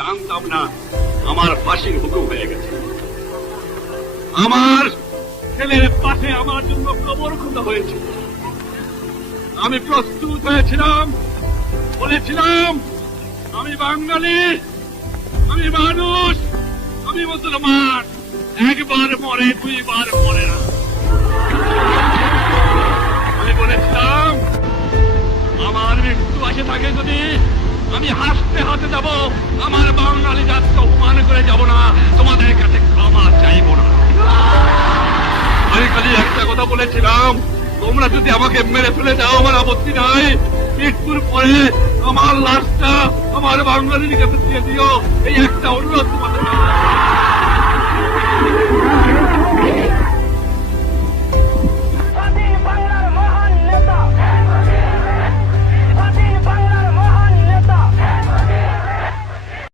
জানতাম না আমার ফাঁসির হুকুম হয়ে গেছে। আমার ছেলের পাশে আমার জন্য কবর খোঁড়া হয়েছিল। আমি প্রস্তুত হয়েছিলাম, বলেছিলাম আমি বাঙালি, আমি মানুষ, আমি মুসলমান। একবার মরে, দুইবার মরে না। আমি বলেছিলাম আমার মৃত্যু আসে থাকে যদি আমি হাসতে হাতে যাব, আমার বাঙালি জাতকে অপমান করে যাব না, তোমাদের কাছে ক্ষমা চাইব না। আমি খালি একটা কথা বলেছিলাম, তোমরা যদি আমাকে মেরে ফেলে দাও আমার আপত্তি নাই, মৃত্যুর পরে আমার লাশটা আমার বাঙালির কাছে দিয়ে দিও, এই একটা অনুরোধ তোমাদের।